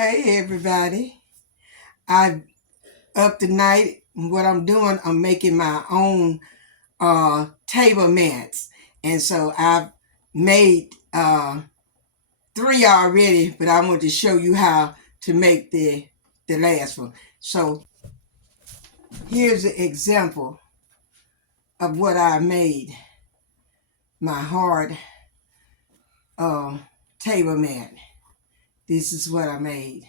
Hey everybody, I up tonight. What I'm doing, I'm making my own table mats, and so I've made 3 already, but I want to show you how to make the last one. So here's an example of what I made. My hard table mat. This is what I made.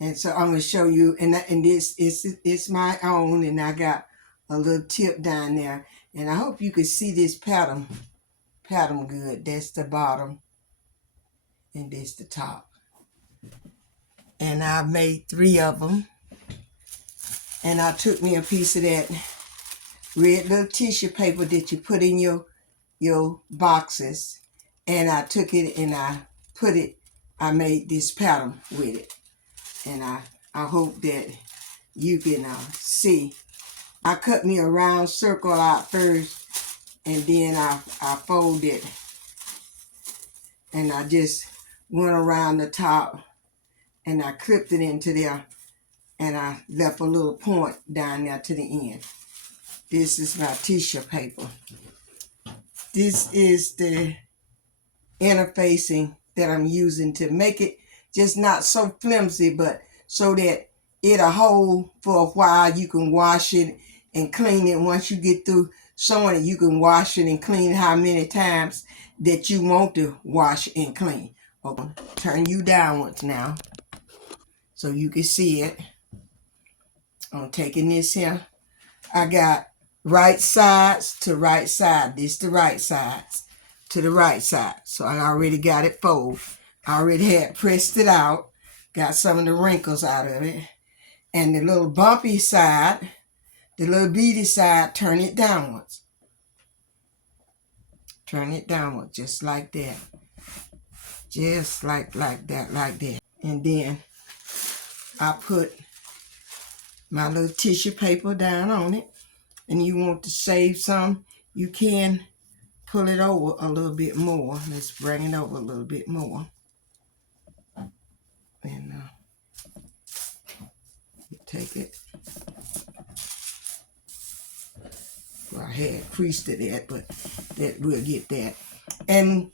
And so I'm going to show you, and this is my own, and I got a little tip down there. And I hope you can see this pattern good. That's the bottom, and this the top. And I made 3 of them. And I took me a piece of that red little tissue paper that you put in your boxes. And I took it and I made this pattern with it. And I hope that you can see. I cut me a round circle out first, and then I fold it, and I just went around the top, and I clipped it into there, and I left a little point down there to the end. This is my tissue paper. This is the interfacing that I'm using to make it just not so flimsy, but so that it'll hold for a while. You can wash it and clean it. Once you get through sewing it, you can wash it and clean it how many times that you want to wash and clean. Okay. Turn you downwards now so you can see it. I'm taking this here. I got right sides to right side. This the right sides to the right side. So I already got it folded. I already had pressed it out. Got some of the wrinkles out of it. And the little bumpy side, the little beady side, turn it downwards. Turn it downwards, just like that. Just like that, like that. And then I put my little tissue paper down on it. And you want to save some, you can pull it over a little bit more. Let's bring it over a little bit more. And take it. Well, I had creased it at, but that we'll get that. And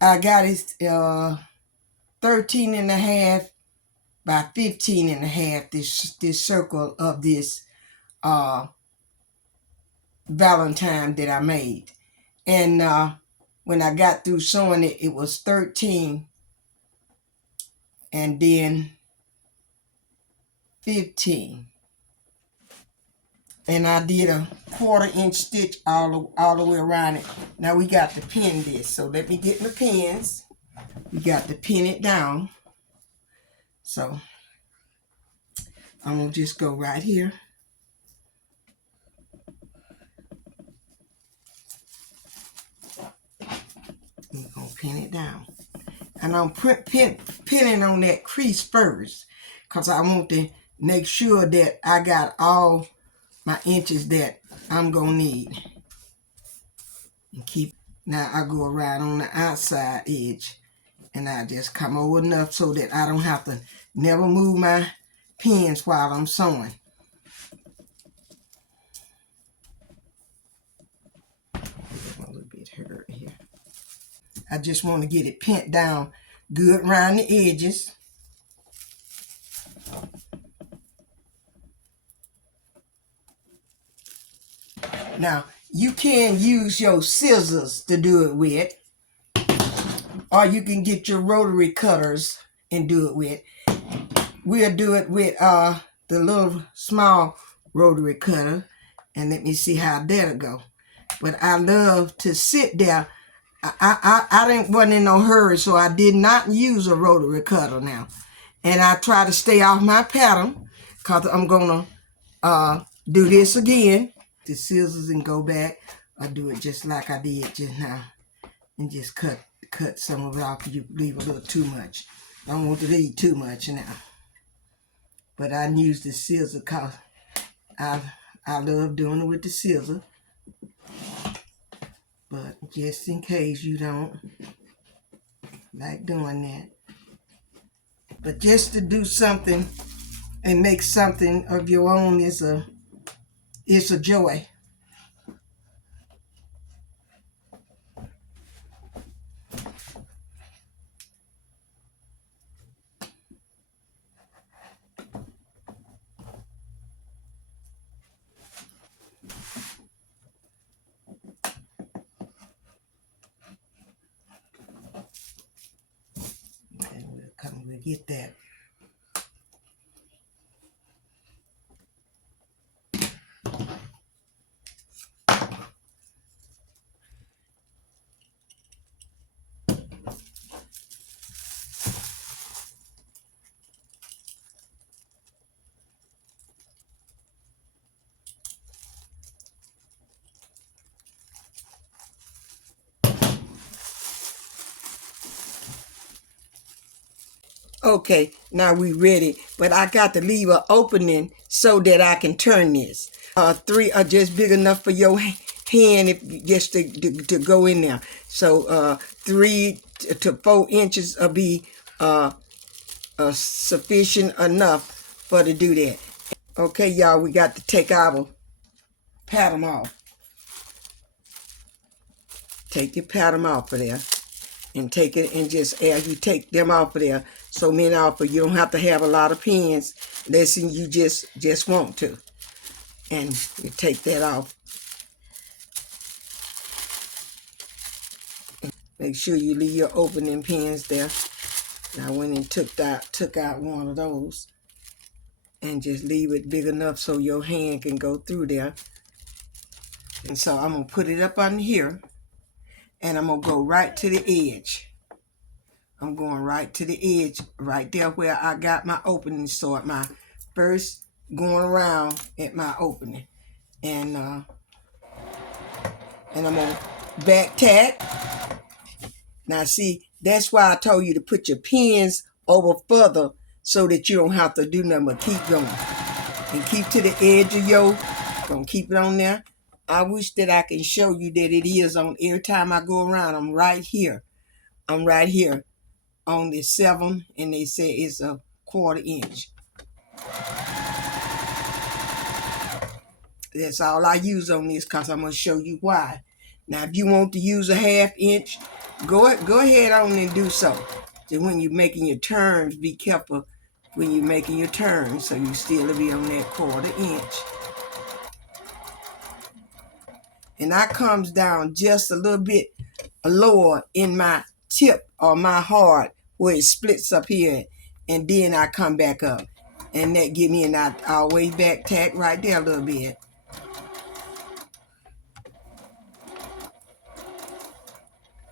I got it 13 and a half by 15 and a half, this circle of this Valentine that I made. And when I got through sewing it, it was 13 and then 15. And I did a 1/4 inch stitch all the way around it. Now we got to pin this. So let me get my pins. We got to pin it down. So I'm going to just go right here. I'm going to pin it down. And I'm pinning on that crease first, because I want to make sure that I got all my inches that I'm going to need. And keep. Now I go around on the outside edge, and I just come over enough so that I don't have to never move my pins while I'm sewing. A little bit hurt here. I just want to get it pinned down good around the edges. Now, you can use your scissors to do it with, or you can get your rotary cutters and do it with. We'll do it with the little small rotary cutter, and let me see how that'll go. But I love to sit there. wasn't in no hurry, so I did not use a rotary cutter now. And I try to stay off my pattern, because I'm going to do this again. The scissors and go back. I do it just like I did just now. And just cut some of it off, because you leave a little too much. I don't want to leave too much now. But I use the scissor because I love doing it with the scissor. But just in case you don't like doing that, But just to do something and make something of your own is a joy. And we'll get that. Okay, now we ready, but I got to leave an opening so that I can turn this. 3 are just big enough for your hand, if just to go in there. So 3 to 4 inches will be sufficient enough for to do that. Okay, y'all, we got to take our pattern off. Take your pattern off of there. And take it and just as you take them off of there, so many off of you don't have to have a lot of pins unless you just want to. And you take that off. Make sure you leave your opening pins there. And I went and took out one of those and just leave it big enough so your hand can go through there. And so I'm gonna put it up on here and I'm gonna go right to the edge. I'm going right to the edge, right there where I got my opening. So at my first going around at my opening. And I'm gonna back tack. Now see, that's why I told you to put your pins over further so that you don't have to do nothing but keep going. And keep to the edge of your, gonna keep it on there. I wish that I can show you that it is on every time I go around. I'm right here. I'm right here on the 7, and they say it's a 1/4 inch. That's all I use on this because I'm going to show you why. Now, if you want to use a 1/2 inch, go ahead on and do so. So when you're making your turns, be careful when you're making your turns so you still be on that 1/4 inch. And that comes down just a little bit lower in my tip or my heart where it splits up here, and then I come back up. And that give me an always back tack right there a little bit.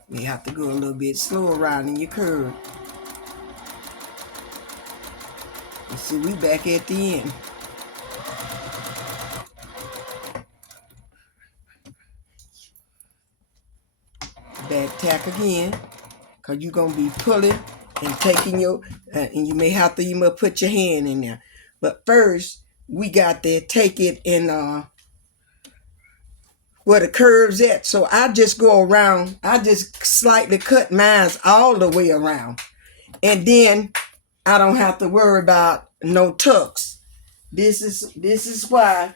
You have to go a little bit slower around in your curve. You see, we back at the end. Back tack again, because you're going to be pulling and taking your, and you may have to even put your hand in there. But first, we got to take it in where the curve's at. So I just go around, I just slightly cut mine all the way around. And then I don't have to worry about no tucks. This is why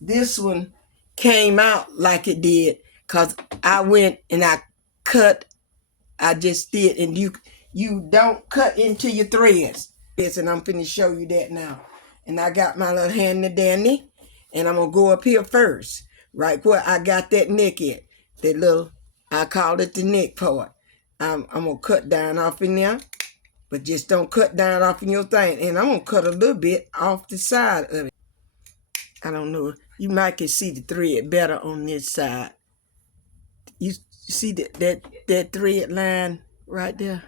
this one came out like it did, because I went and I cut. I just did, and you don't cut into your threads. Yes, and I'm finna show you that now. And I got my little handy dandy, and I'm gonna go up here first, right where I got that neck at. That little, I call it the neck part. I'm gonna cut down off in there, but just don't cut down off in your thing. And I'm gonna cut a little bit off the side of it. I don't know. You might can see the thread better on this side. You see that thread line right there?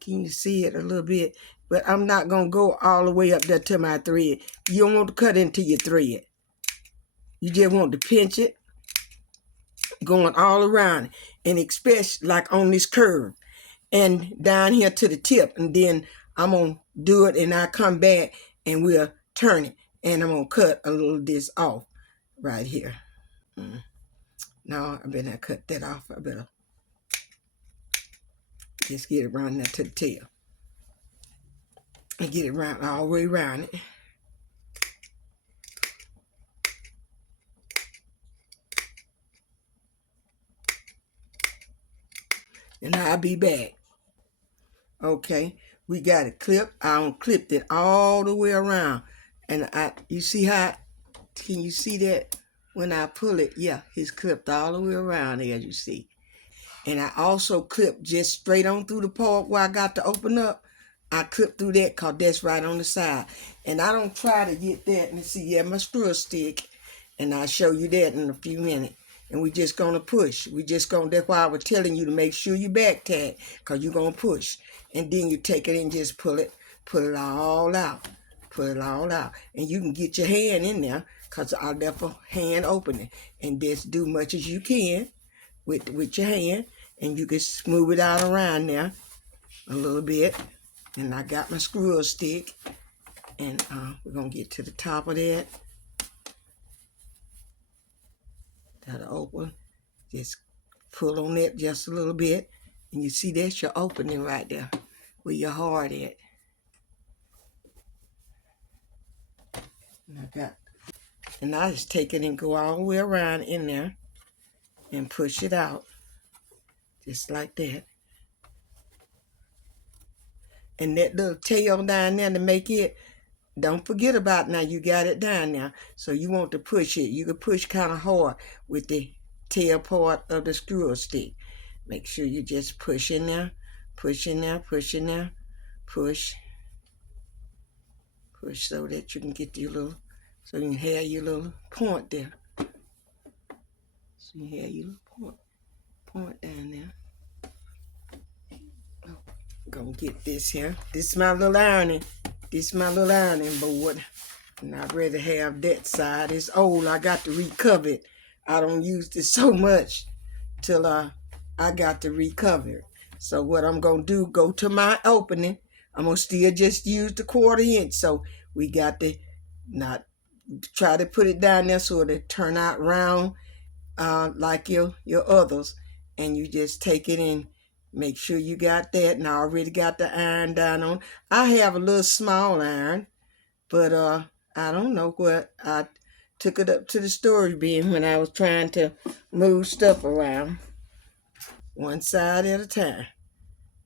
Can you see it a little bit? But I'm not going to go all the way up there to my thread. You don't want to cut into your thread. You just want to pinch it, going all around. And especially like on this curve. And down here to the tip. And then I'm going to do it and I come back and we'll turn it. And I'm going to cut a little of this off right here. No, I better cut that off. I better just get it around there to the tail. and get it around all the way around it. And I'll be back. Okay, we got it clipped. I unclipped it all the way around. And you see how, can you see that? When I pull it, yeah, it's clipped all the way around there, as you see. And I also clipped just straight on through the part where I got to open up. I clipped through that because that's right on the side. And I don't try to get that. And see, yeah, my screw stick. And I'll show you that in a few minutes. And we just going to push. That's why I was telling you to make sure you back tag, because you're going to push. And then you take it and just pull it all out. Pull it all out. And you can get your hand in there, because I left a hand opening. And just do much as you can with your hand. And you can smooth it out around there a little bit. And I got my screw stick. And we're going to get to the top of that. That'll open. Just pull on that just a little bit. And you see that's your opening right there, where your heart at. And I just take it and go all the way around in there and push it out. Just like that. And that little tail down there to make it, don't forget about now, you got it down now. So you want to push it. You can push kind of hard with the tail part of the screw stick. Make sure you just push in there, push in there, push in there, push. Push so that you can get your little, so you can have your little point there. So you have your little point down there. Oh, gonna get this here. This is my little ironing. This is my little ironing board. And I'd rather have that side. It's old. I got to recover it. I don't use this so much till I got to recover it. So what I'm going to do, go to my opening. I'm going to still just use the 1/4 inch. So we got to not try to put it down there so it'll turn out round like your others. And you just take it in. Make sure you got that. And I already got the iron down on. I have a little small iron. But I don't know what. I took it up to the storage bin when I was trying to move stuff around. One side at a time.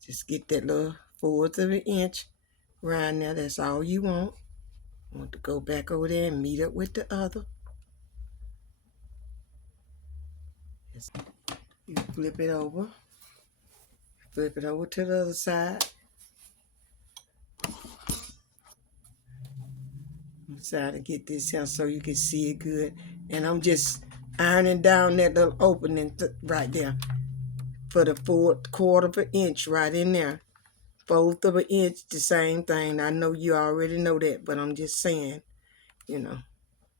Just get that little 1/4 of an inch around there. That's all you want. Want to go back over there and meet up with the other. You flip it over. Flip it over to the other side. I'm trying to get this here so you can see it good. And I'm just ironing down that little opening right there. For the 1/4 of an inch right in there. 1/4 of an inch, the same thing. I know you already know that, but I'm just saying, you know.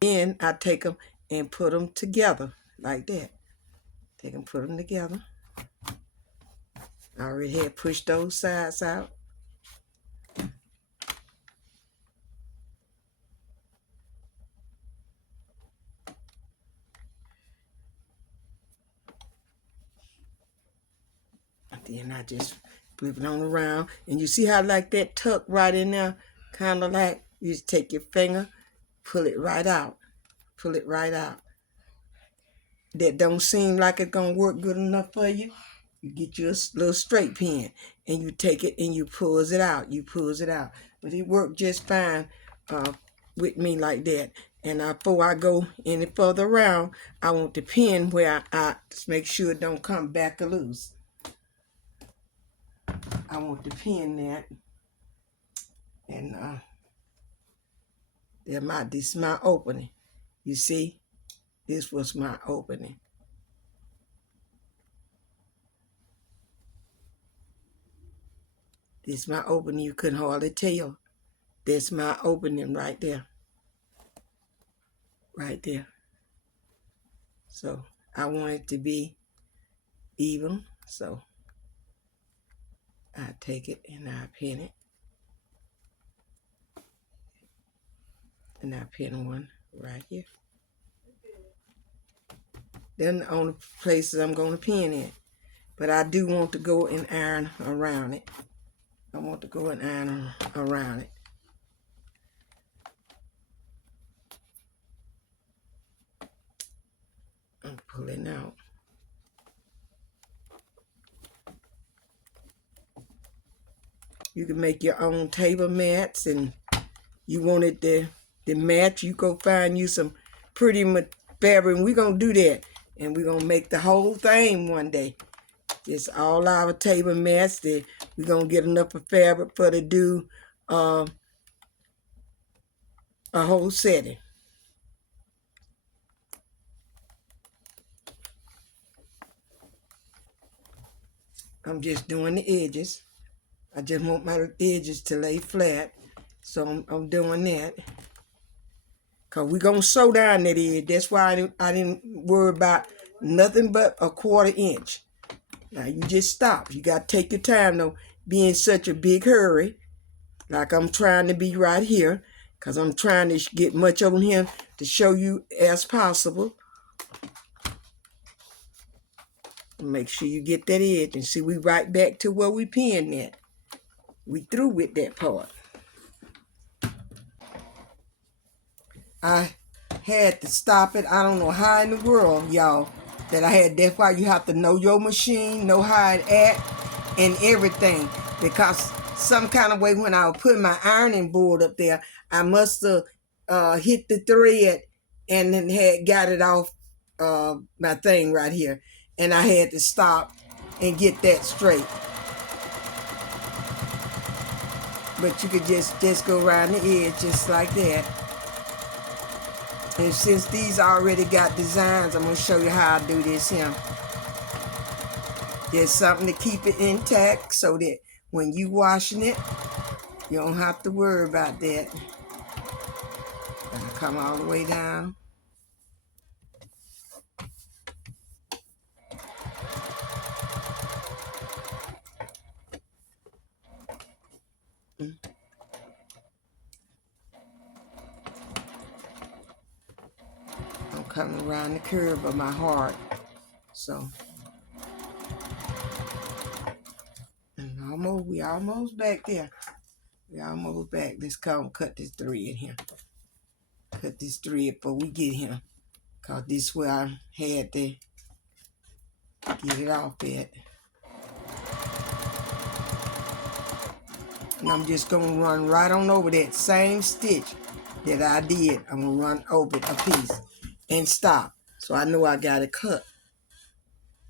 Then I take them and put them together like that. Take them, put them together. I already had pushed those sides out. Then I just flip it on around. And you see how like that tuck right in there? Kind of like you just take your finger, pull it right out. Pull it right out. That don't seem like it's going to work good enough for you. You get your little straight pen and you take it and you pulls it out. You pulls it out. But it worked just fine with me like that. And before I go any further around, I want the pen where I just make sure it don't come back loose. I want the pin that, and this is my opening. You see, this was my opening. This is my opening. You couldn't hardly tell. That's my opening right there. Right there. So I want it to be even. So I take it and I pin it. And I pin one right here. Then the only places I'm going to pin it. But I do want to go and iron around it. I want to go and iron around it. pulling out. You can make your own table mats, and you want it to match, you go find you some pretty fabric, and we're going to do that. And we're going to make the whole thing one day. It's all our table mats. We're going to get enough of fabric for to do a whole setting. I'm just doing the edges. I just want my edges to lay flat. So I'm doing that. Because we're going to sew down that edge. That's why I didn't worry about nothing but a 1/4 inch. Now you just stop. You got to take your time. Don't be in such a big hurry. Like I'm trying to be right here. Because I'm trying to get much on here to show you as possible. Make sure you get that edge. And see, we right back to where we pinned that. We through with that part. I had to stop it. I don't know how in the world, y'all, that I had. That's why you have to know your machine, know how it act, and everything. Because some kind of way when I was putting my ironing board up there, I must have hit the thread and then had got it off my thing right here. And I had to stop and get that straight. But you could just go around the edge just like that. And since these already got designs, I'm going to show you how I do this here. There's something to keep it intact so that when you washing it, you don't have to worry about that. Gonna come all the way down. I'm coming around the curve of my heart. So, and we almost back there. We almost back. Let's come cut this thread here. Cut this thread before we get here. Cause this is where I had to get it off at. And I'm just gonna run right on over that same stitch that I did. I'm gonna run over it a piece and stop. So I know I got it cut.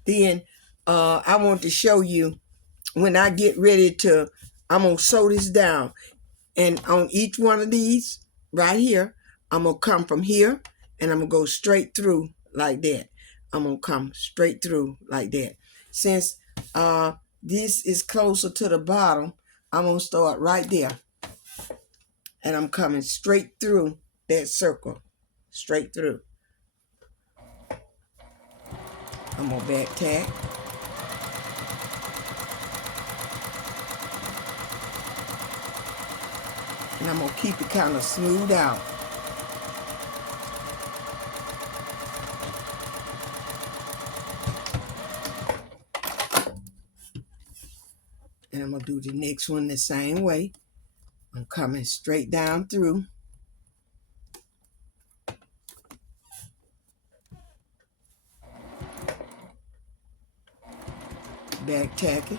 Then I want to show you when I get ready to, I'm gonna sew this down. And on each one of these right here, I'm gonna come from here and I'm gonna go straight through like that. I'm gonna come straight through like that. Since this is closer to the bottom, I'm gonna start right there. And I'm coming straight through that circle. Straight through. I'm gonna back tack. And I'm gonna keep it kind of smooth out. And I'm gonna do the next one the same way. I'm coming straight down through. Back tacking.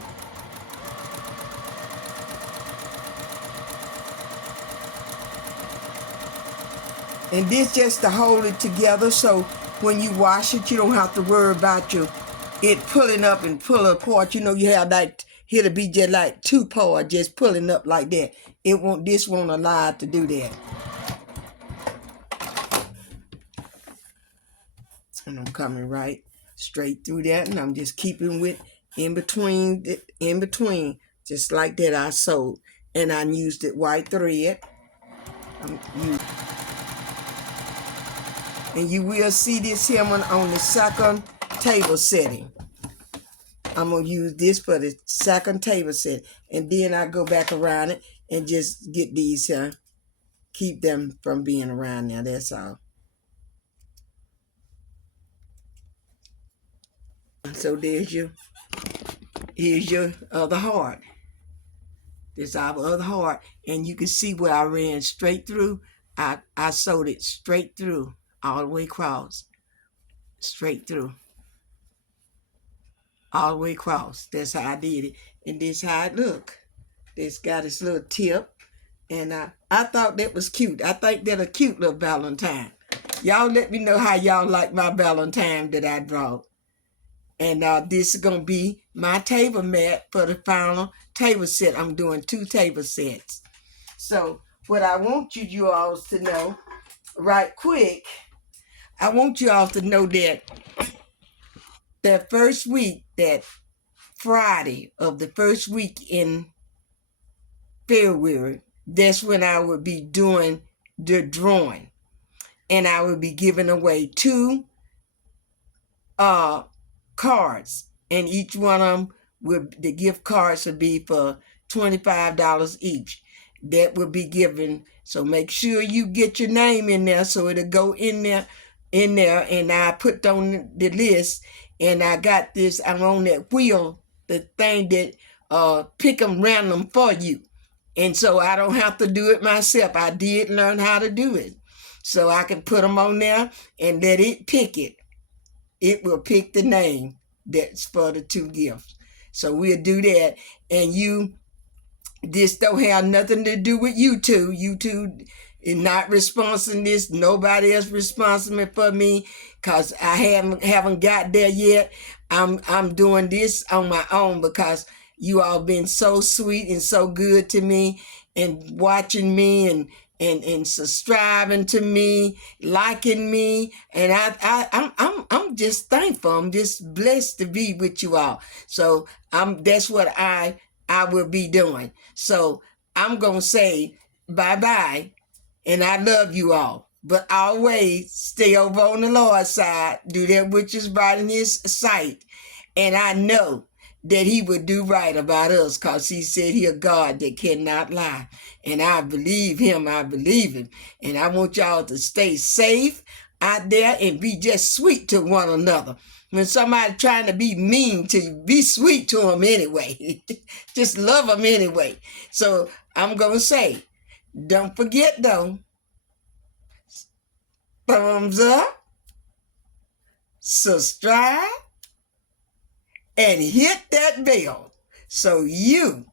And this just to hold it together so when you wash it, you don't have to worry about it pulling up and pull apart. You know, you have like, here to be just like 2 parts just pulling up like that. This won't allow it to do that. And I'm coming right straight through that, and I'm just keeping with in between, just like that I sewed. And I used it white thread. And you will see this here on the second table setting. I'm going to use this for the second table set. And then I go back around it and just get these here. Keep them from being around there. That's all. So here's your other heart. This is our other heart. And you can see where I ran straight through. I sewed it straight through. All the way across. Straight through. all the way across. That's how I did it. And this how it look. It's got its little tip. And I thought that was cute. I think that a cute little Valentine. Y'all let me know how y'all like my Valentine that I brought. And this is going to be my table mat for the final table set. I'm doing 2 table sets. So what I want you all to know right quick, I want you all to know that that first week, that Friday of the first week in February, that's when I will be doing the drawing. And I will be giving away 2 cards. And each one of them, the gift cards will be for $25 each. That will be given. So make sure you get your name in there so it'll go in there. And I put on the list. And I got this, I'm on that wheel, the thing that pick them random for you. And so I don't have to do it myself. I did learn how to do it. So I can put them on there and let it pick it. It will pick the name that's for the 2 gifts. So we'll do that. And this don't have nothing to do with you two. You two is not responsible this. Nobody else responsible for me because I haven't got there yet. I'm doing this on my own because you all been so sweet and so good to me and watching me and subscribing to me, liking me, and I'm just thankful. I'm just blessed to be with you all. So that's what I will be doing. So I'm gonna say bye-bye, and I love you all. But always stay over on the Lord's side. Do that which is right in His sight, and I know that He would do right about us because He said He a God that cannot lie. And I believe Him. I believe Him. And I want y'all to stay safe out there and be just sweet to one another. When somebody trying to be mean to you, be sweet to them anyway. Just love them anyway. So I'm going to say, don't forget though, thumbs up, subscribe, and hit that bell so you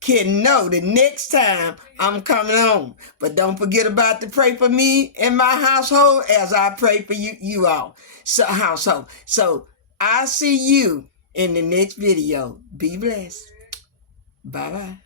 can know the next time I'm coming home. But don't forget about to pray for me and my household as I pray for you all. So household. So I'll see you in the next video. Be blessed. Bye-bye.